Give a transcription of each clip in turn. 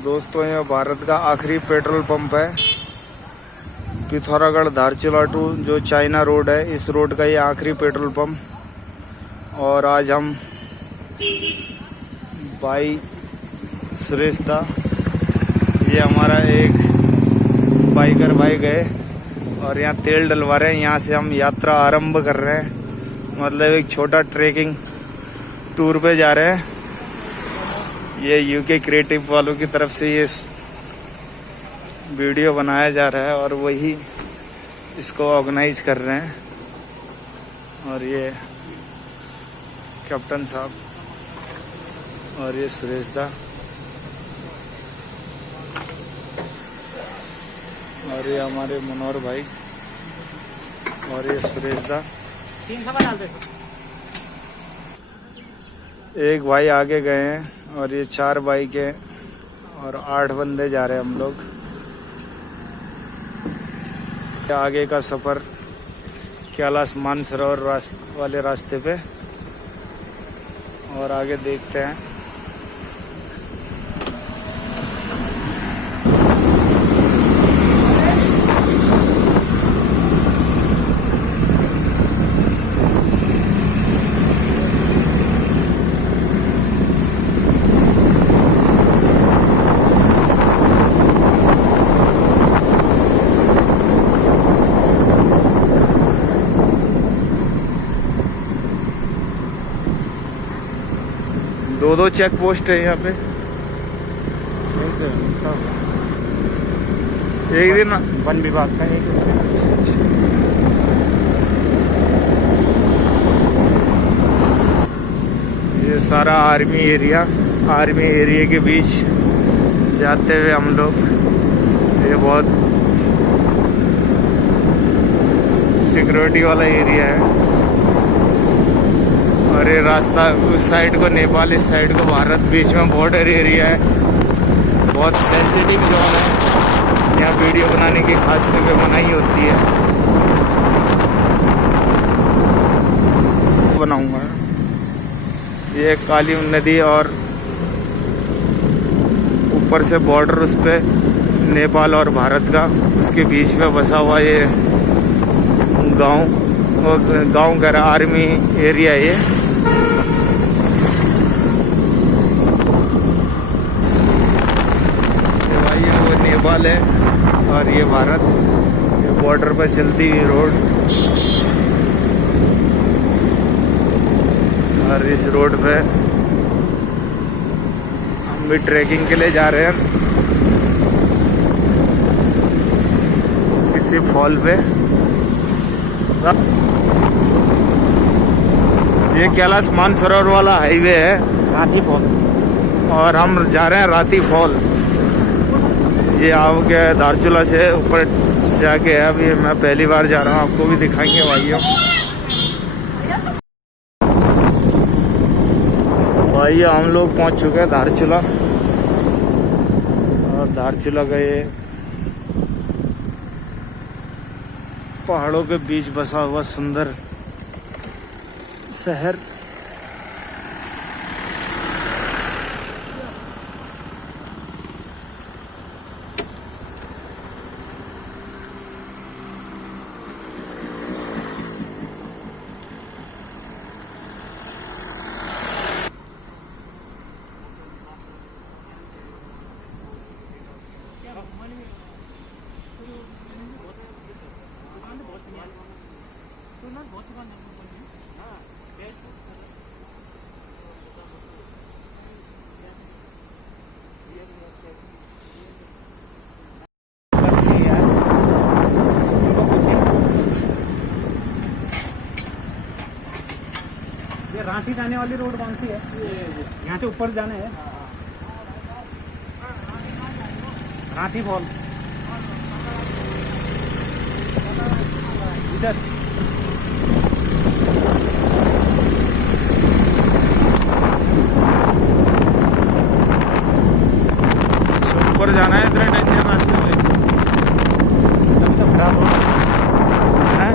दोस्तों यह भारत का आखिरी पेट्रोल पंप है। पिथौरागढ़ धारचूला टू जो चाइना रोड है, इस रोड का ये आखिरी पेट्रोल पंप। और आज हम भाई सुरेश दा, ये हमारा एक बाइकर भाई गए और यहाँ तेल डलवा रहे हैं। यहाँ से हम यात्रा आरंभ कर रहे हैं, मतलब एक छोटा ट्रेकिंग टूर पे जा रहे हैं। ये यूके क्रिएटिव वालों की तरफ से ये वीडियो बनाया जा रहा है और वही इसको ऑर्गेनाइज कर रहे हैं। और ये कैप्टन साहब और ये सुरेश दा और ये हमारे मनोहर भाई और ये सुरेश दा। 3 सवा डाल दे। एक भाई आगे गए हैं और ये 4 बाइक है और 8 बंदे जा रहे हैं हम लोग। आगे का सफर कैलाश मानसरोवर वाले रास्ते पे, और आगे देखते हैं। दो चेक पोस्ट है यहाँ पे। एक दिन वन विभाग का एक। ये सारा आर्मी एरिया के बीच जाते हुए हम लोग, ये बहुत सिक्योरिटी वाला एरिया है। और ये रास्ता उस साइड को नेपाल, इस साइड को भारत, बीच में बॉर्डर एरिया है। बहुत सेंसिटिव जोन है, यहाँ वीडियो बनाने की खास करके मनाही होती है। बनाऊंगा ये काली नदी और ऊपर से बॉर्डर उस पे नेपाल और भारत का, उसके बीच में बसा हुआ ये गांव का आर्मी एरिया है। ये वो नेपाल है और ये भारत, ये बॉर्डर पर चलती हुई रोड। और इस रोड पे हम भी ट्रैकिंग के लिए जा रहे हैं किसी फॉल पे। ये कैलाश मानसरोवर वाला हाईवे है, राती फॉल, और हम जा रहे हैं राती फॉल। ये आओगे धारचूला से ऊपर जाके है। अब ये मैं पहली बार जा रहा हूँ, आपको भी दिखाएंगे भाइयों। भाइयों हम लोग पहुँच चुके हैं धारचूला, और धारचूला का ये पहाड़ों के बीच बसा हुआ सुंदर शहर। ये रांची जाने वाली रोड कौन सी है? यहाँ से ऊपर जाना है, रांची फॉल इधर। ऊपर जाना है इतने डेंजर रास्ते में। खराब है,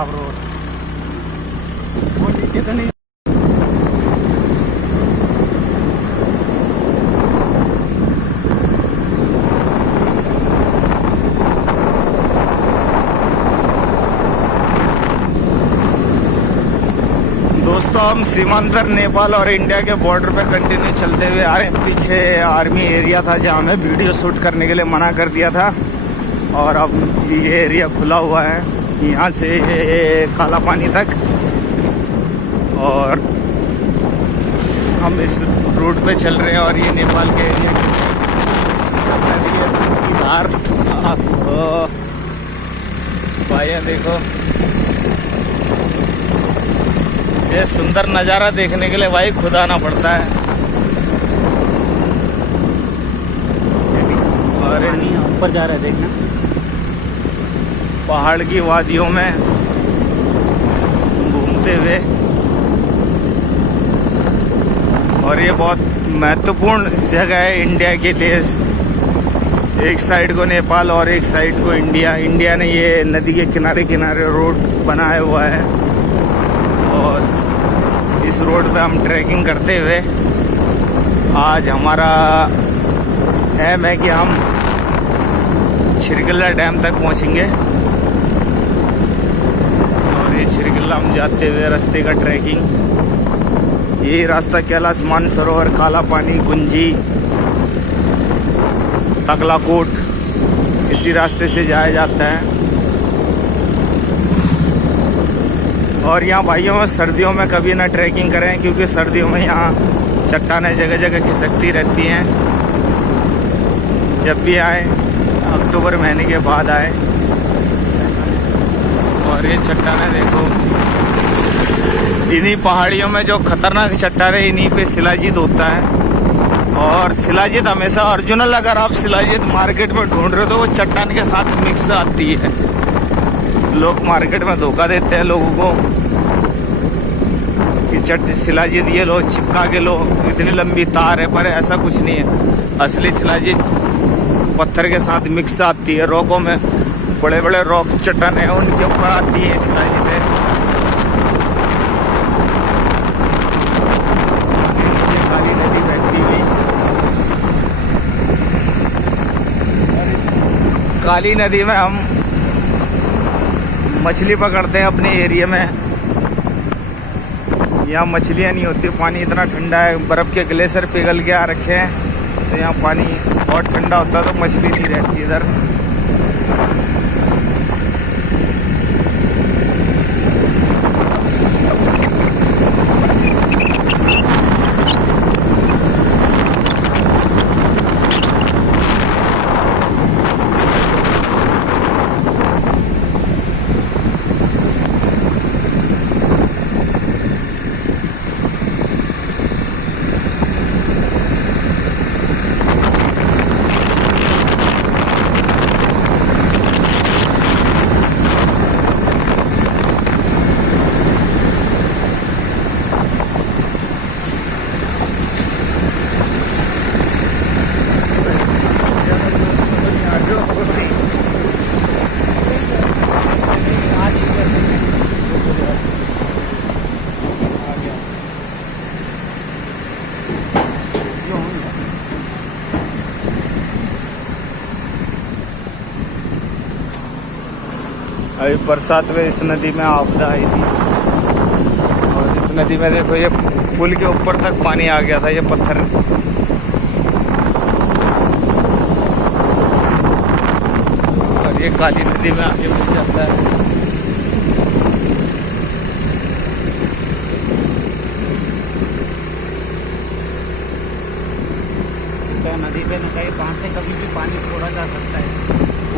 खराब रोड। वो नीचे तो नहीं। दोस्तों हम सीमांतर नेपाल और इंडिया के बॉर्डर पे कंटिन्यू चलते हुए आ रहे हैं। पीछे आर्मी एरिया था जहाँ हमें वीडियो शूट करने के लिए मना कर दिया था, और अब ये एरिया खुला हुआ है यहाँ से काला पानी तक। और हम इस रूट पे चल रहे हैं और ये नेपाल के एरिया की धार। भाई देखो, ये सुंदर नज़ारा देखने के लिए भाई खुद आना पड़ता है। और ऊपर जा रहा है, देखना पहाड़ की वादियों में घूमते हुए। और ये बहुत महत्वपूर्ण जगह है इंडिया के लिए। एक साइड को नेपाल और एक साइड को इंडिया। इंडिया ने ये नदी के किनारे किनारे रोड बनाया हुआ है, और इस रोड पे हम ट्रैकिंग करते हुए आज हमारा एम है कि हम छिरगला डैम तक पहुंचेंगे। और ये छिरगला हम जाते हुए रास्ते का ट्रैकिंग, ये रास्ता कैलाश मानसरोवर, काला पानी, गुंजी, तगलाकोट, इसी रास्ते से जाया जाता है। और यहाँ भाइयों सर्दियों में कभी ना ट्रैकिंग करें, क्योंकि सर्दियों में यहाँ चट्टानें जगह जगह खिसकती रहती हैं। जब भी आए अक्टूबर महीने के बाद आए। और ये चट्टानें देखो, इन्हीं पहाड़ियों में जो खतरनाक चट्टानें, इन्हीं पे शिलाजीत होता है। और शिलाजीत हमेशा ओरिजिनल, अगर आप शिलाजीत मार्केट में ढूंढ रहे हो तो वो चट्टान के साथ मिक्स आती है। लोग मार्केट में धोखा देते हैं लोगों को कि शिलाजीत ये लो, चिपका के लो, इतनी लंबी तार है, पर ऐसा कुछ नहीं है। असली शिलाजीत पत्थर के साथ मिक्स आती है। रॉकों में बड़े बड़े रॉक चट्टानें हैं, उनके ऊपर आती है शिलाजीत। नीचे काली नदी बहती हुई, और इस काली नदी में हम मछली पकड़ते हैं अपने एरिया में। यहाँ मछलियाँ नहीं होती, पानी इतना ठंडा है, बर्फ़ के ग्लेशियर पिघल के आ रखे हैं, तो यहाँ पानी बहुत ठंडा होता है, तो मछली नहीं रहती इधर। अभी बरसात में इस नदी में आपदा आई थी, और इस नदी में देखो ये पुल के ऊपर तक पानी आ गया था। ये पत्थर, और ये काली नदी में आगे मिल जाता है। तो नदी पे न कहीं बांध से कभी भी पानी छोड़ा जा सकता है।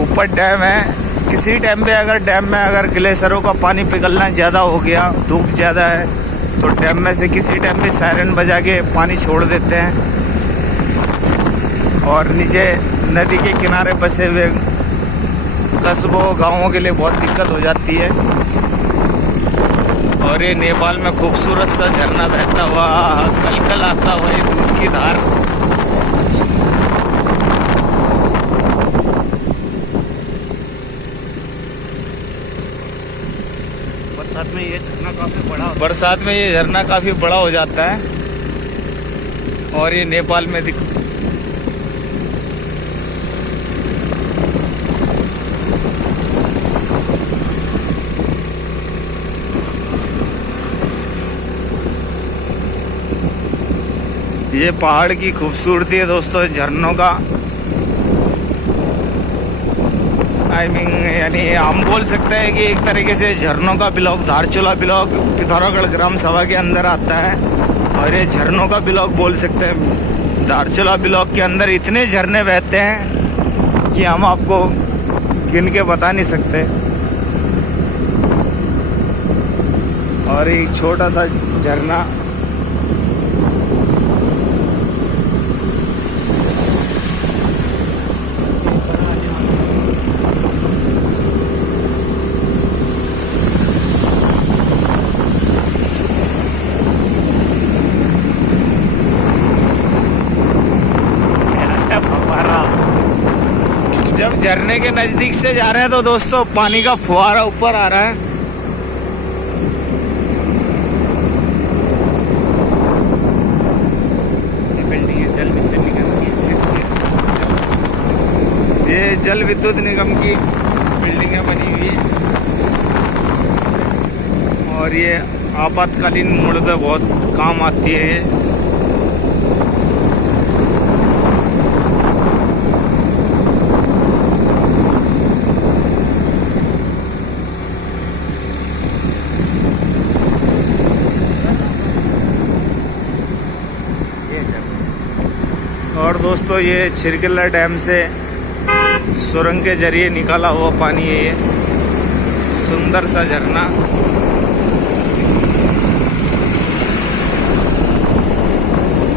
ऊपर डैम है, किसी टाइम पे अगर डैम में अगर ग्लेशियरों का पानी पिघलना ज़्यादा हो गया, धूप ज़्यादा है, तो डैम में से किसी टाइम पे सायरन बजा के पानी छोड़ देते हैं। और नीचे नदी के किनारे बसे हुए कस्बों गांवों के लिए बहुत दिक्कत हो जाती है। और ये नेपाल में खूबसूरत सा झरना बहता हुआ, कल आता हुआ ये दूध की धार। बरसात में ये झरना काफी बड़ा हो जाता है और ये नेपाल में ये पहाड़ की खूबसूरती है दोस्तों, झरनों का यानी हम बोल सकते हैं कि एक तरीके से झरनों का ब्लॉक धारचूला ब्लॉक पिथौरागढ़ ग्राम सभा के अंदर आता है और ये झरनों का ब्लॉक बोल सकते हैं। धारचूला ब्लॉक के अंदर इतने झरने बहते हैं कि हम आपको गिन के बता नहीं सकते। और एक छोटा सा झरना जब झरने के नजदीक से जा रहे हैं तो दोस्तों पानी का फुहारा ऊपर आ रहा है। ये बिल्डिंग है जल विद्युत निगम की, ये जल विद्युत निगम की बिल्डिंगें बनी हुई है और ये आपातकालीन मोड पे बहुत काम आती है ये। और दोस्तों ये छिरकिल्ला डैम से सुरंग के जरिए निकाला हुआ पानी है ये सुंदर सा झरना।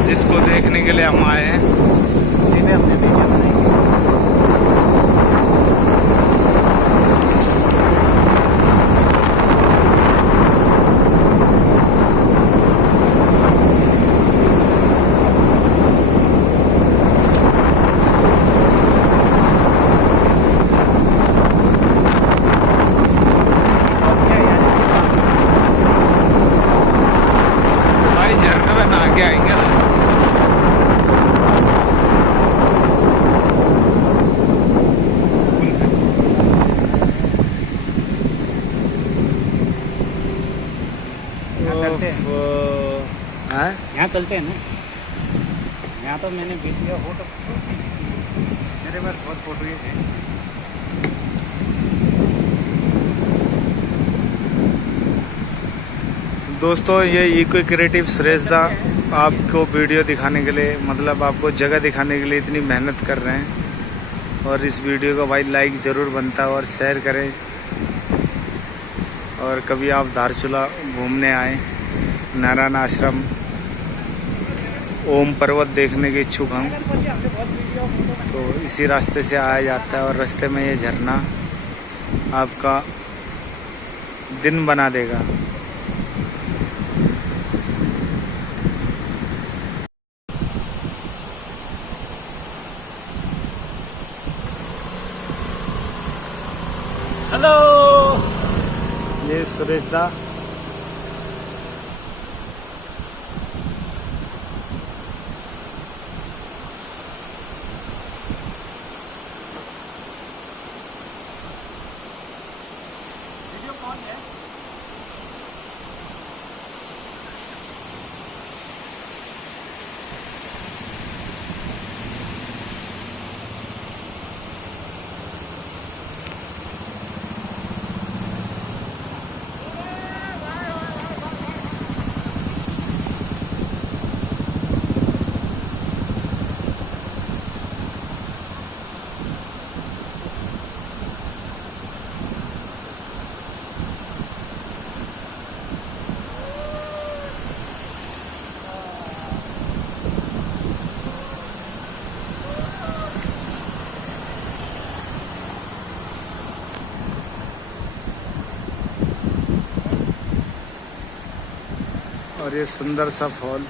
जिसको देखने के लिए हम आए हैं। हमने वीडियो बनाई। यहाँ चलते हैं ना, यहाँ तो मैंने वीडियो फोटो मेरे पास बहुत फोटो है। दोस्तों ये इको क्रिएटिव सुरेश दा आपको वीडियो दिखाने के लिए मतलब आपको जगह दिखाने के लिए इतनी मेहनत कर रहे हैं और इस वीडियो को भाई लाइक ज़रूर बनता है और शेयर करें। और कभी आप धारचूला घूमने आए, नारायण आश्रम, ओम पर्वत देखने के इच्छुक हम तो इसी रास्ते से आया जाता है और रास्ते में ये झरना आपका दिन बना देगा। हेलो, ये सुरेश दा। और ये सुंदर सा फॉल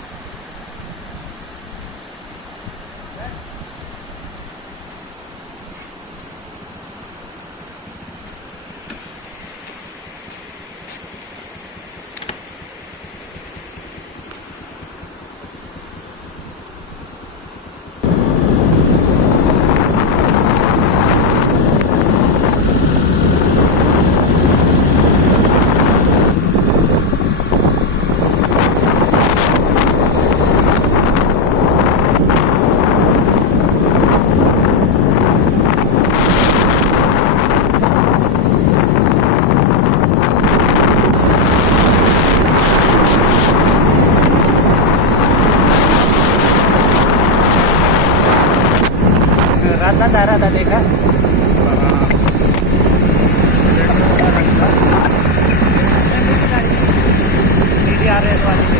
आनंद आ रहा था देखा। दीदी आ रहे हैं तो आगे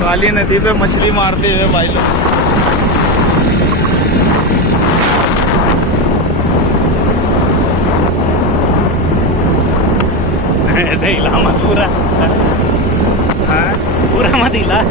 काली नदी पे मछली मारते हुए भाई लोग। ऐसे हिला मत पूरा। हाँ पूरा मत हिला।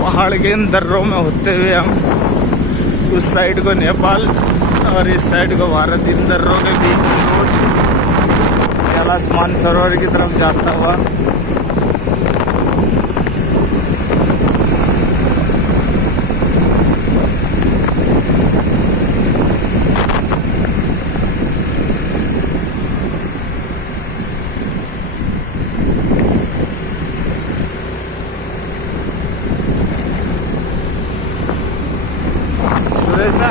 पहाड़ के इन दर्रों में होते हुए हम उस साइड को नेपाल और इस साइड को भारत, इन दर्रों के बीच रोड कैलाश मानसरोवर की तरफ जाता हुआ सुरेश ना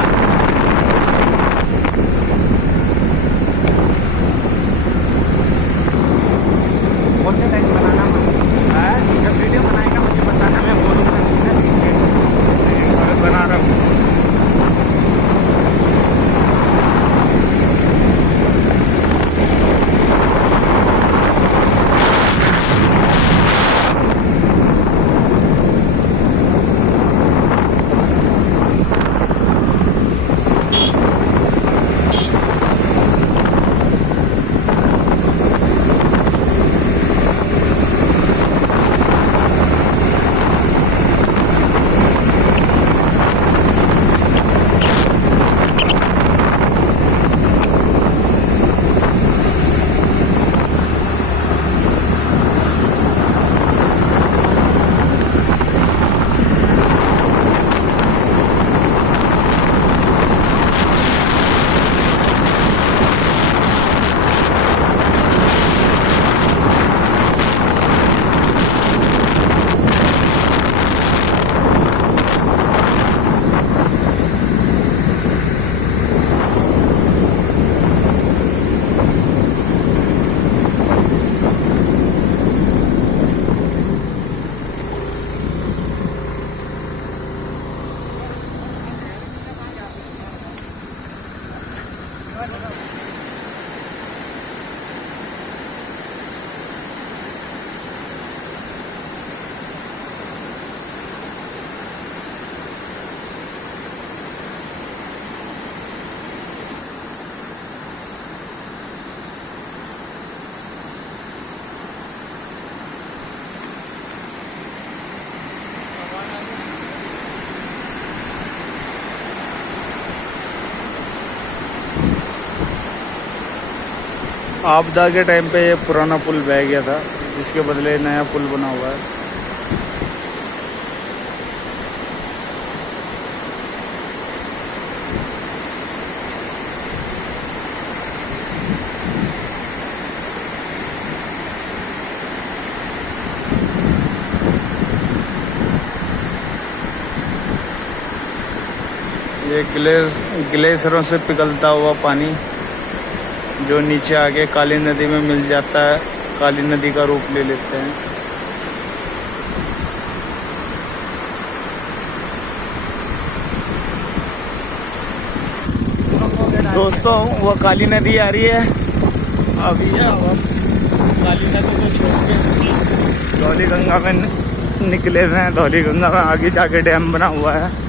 आपदा के टाइम पे ये पुराना पुल बह गया था, जिसके बदले नया पुल बना हुआ है। ये ग्लेशियरों से पिघलता हुआ पानी जो नीचे आके काली नदी में मिल जाता है, काली नदी का रूप ले लेते हैं। दोस्तों वो काली नदी आ रही है अभी। अब काली नदी को छोड़ के धौली गंगा में निकले हुए हैं। धौली गंगा में आगे जाके डैम बना हुआ है।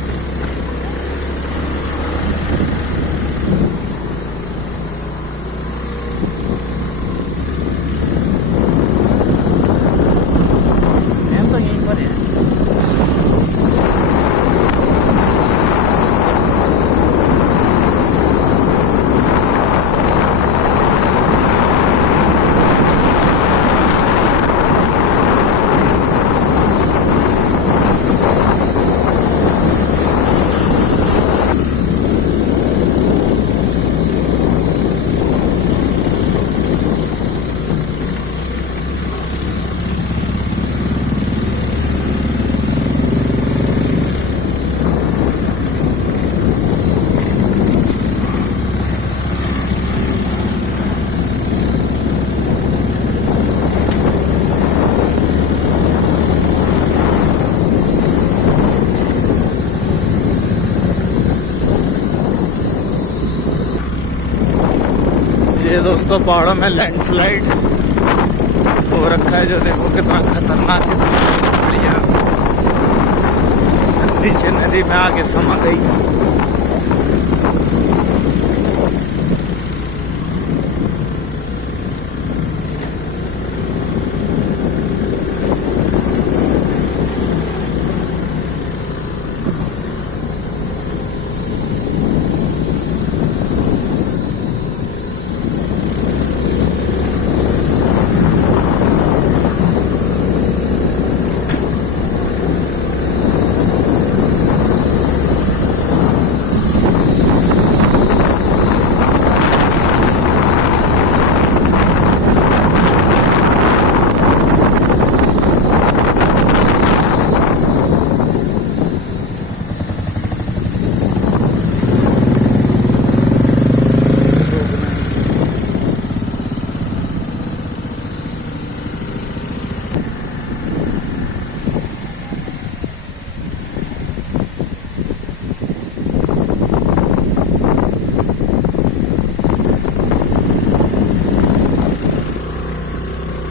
ये दोस्तों पहाड़ों में लैंडस्लाइड हो रखा है, जो देखो कितना खतरनाक, कितना बढ़िया। नीचे नदी में आके समा गई।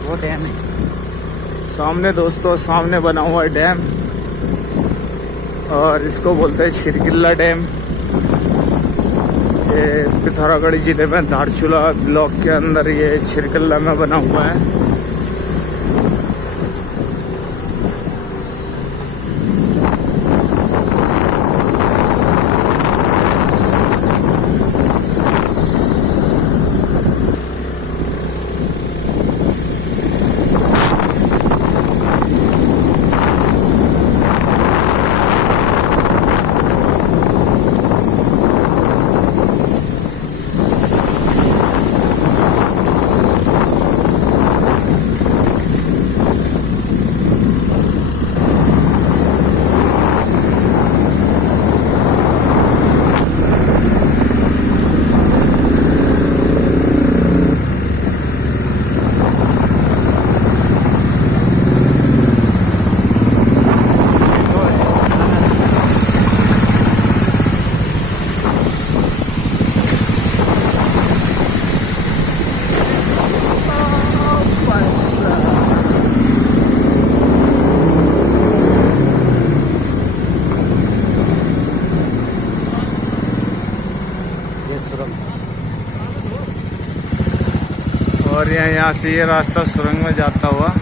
वो डैम है सामने दोस्तों, सामने बना हुआ है डैम, और इसको बोलते हैं शिरकिल्ला डैम। ये पिथौरागढ़ जिले में धारचूला ब्लॉक के अंदर ये शिरकिल्ला में बना हुआ है। और यहाँ से ये रास्ता सुरंग में जाता हुआ।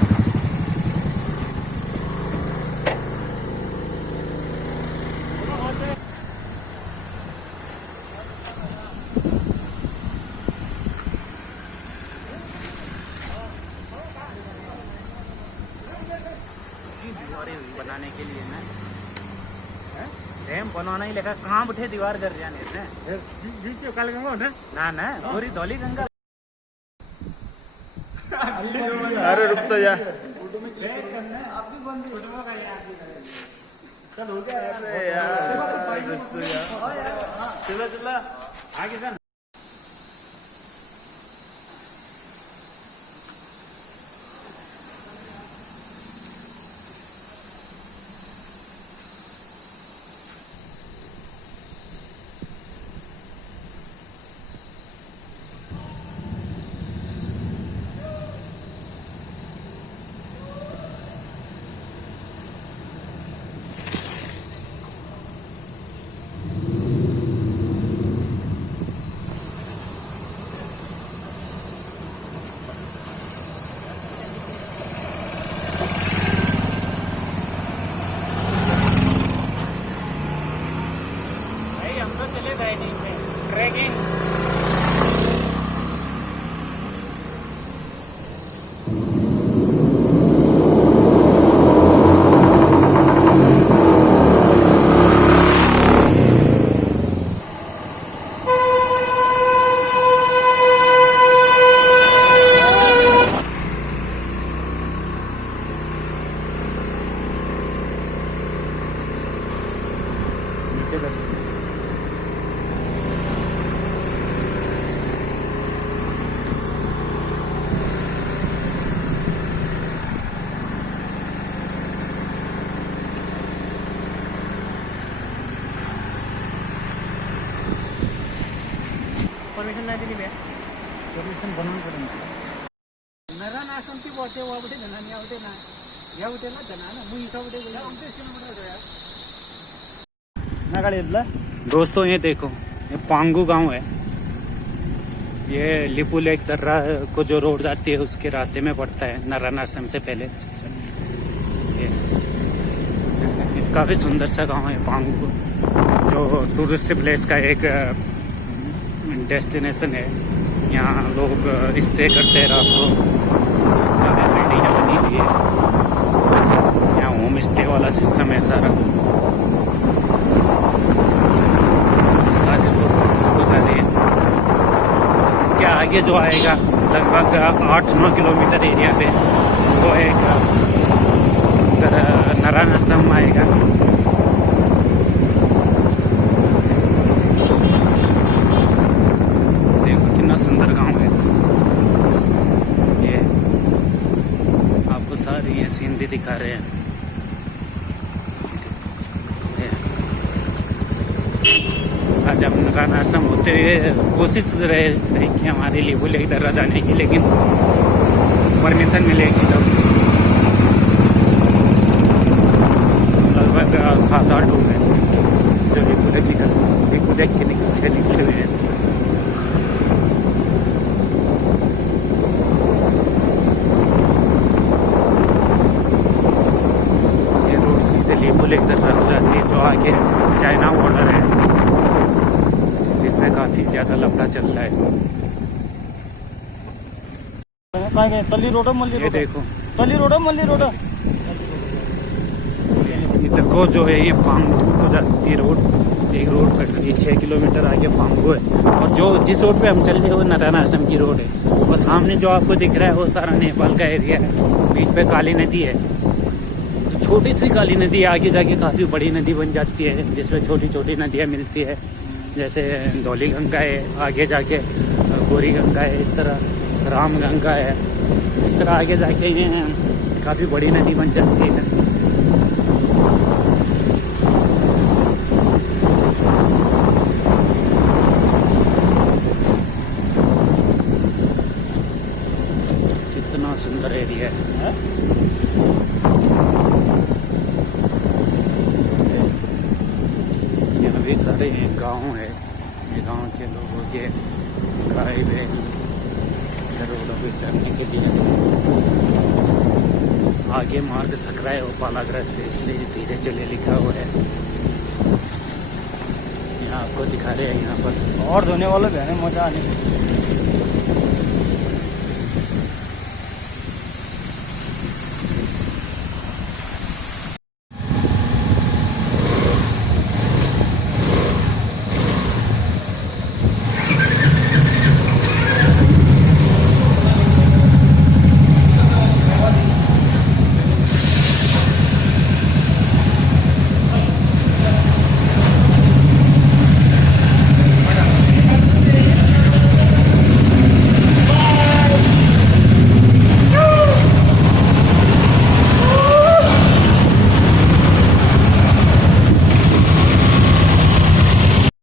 हुई बनाने के लिए ना, डैम बनाना ही लगा, कहाँ बैठे दीवार कर जाने से कल गंगा ना ना पूरी धौली गंगा। अरे रुक तो जा। चल हो गया अरे यार रुक तो जा। चला चला आगे चल। चले गए ट्रैकिंग। नीचे कर परमिशन नाही दिली बे, परमिशन बनवून करून नरा ना संती बोलते वावटे धना यावटे ना यावटे ना धना ना मुई सावटे ना गाड़ी इधर। दोस्तों ये देखो, ये पांगू गांव है, ये लिपू लेक दर्रा को जो रोड जाती है उसके रास्ते में पड़ता है, नारायण आश्रम से पहले। ये काफी सुंदर सा गांव है पांगू, जो टूरिस्ट प्लेस का एक डेस्टिनेशन है। यहाँ लोग स्टे करते हैं रात को, बिल्डिंगें बनी हुई है, यहाँ होम स्टे वाला सिस्टम है सारा। सारे लोग बता रहे हैं। इसके आगे जो आएगा लगभग 8-9 किलोमीटर एरिया पे वो एक नारायण आश्रम आएगा। सुंदर गांव है ये, आपको सारी ये सीनरी दिखा रहे हैं। आज हम नारायण आश्रम होते हुए कोशिश रहे कि हमारे लिए बोले इधर जाने की, लेकिन परमिशन मिलेगी तब। लगभग 7-8 लोग हैं जो लिपू देख के निकले हुए हैं। लेक दर्रा हो जाती है जो आगे चाइना बॉर्डर है, जिसमें काफी ज्यादा लफड़ा चल रहा है। तली रोड मल्ली ये देखो तली रोड मल्ली रोड इधर को जो है ये पांगू हो जाती है रोड, एक रोड कट रही है 6 किलोमीटर आगे पांगू है। और जो जिस रोड पे हम चल रहे हैं वो नारायण आश्रम की रोड है। और सामने जो आपको दिख रहा है वो सारा नेपाल का एरिया है। बीच पे काली नदी है, छोटी सी काली नदी आगे जाके काफ़ी बड़ी नदी बन जाती है, जिसमें छोटी छोटी नदियाँ मिलती है, जैसे धौली गंगा है, आगे जाके गोरी गंगा है, इस तरह राम गंगा है, इस तरह आगे जाके ये काफ़ी बड़ी नदी बन जाती है। कितना सुंदर एरिया है। भी सारे गांव है, ये गांव के लोगों के गाय बैल रोडों पे चलने के लिए आगे मार्ग सकराए हो पालाग्रस्त है, इसलिए धीरे चले लिखा हुआ है। यहाँ आपको दिखा रहे हैं यहाँ पर और धोने वाले बहने मजा आने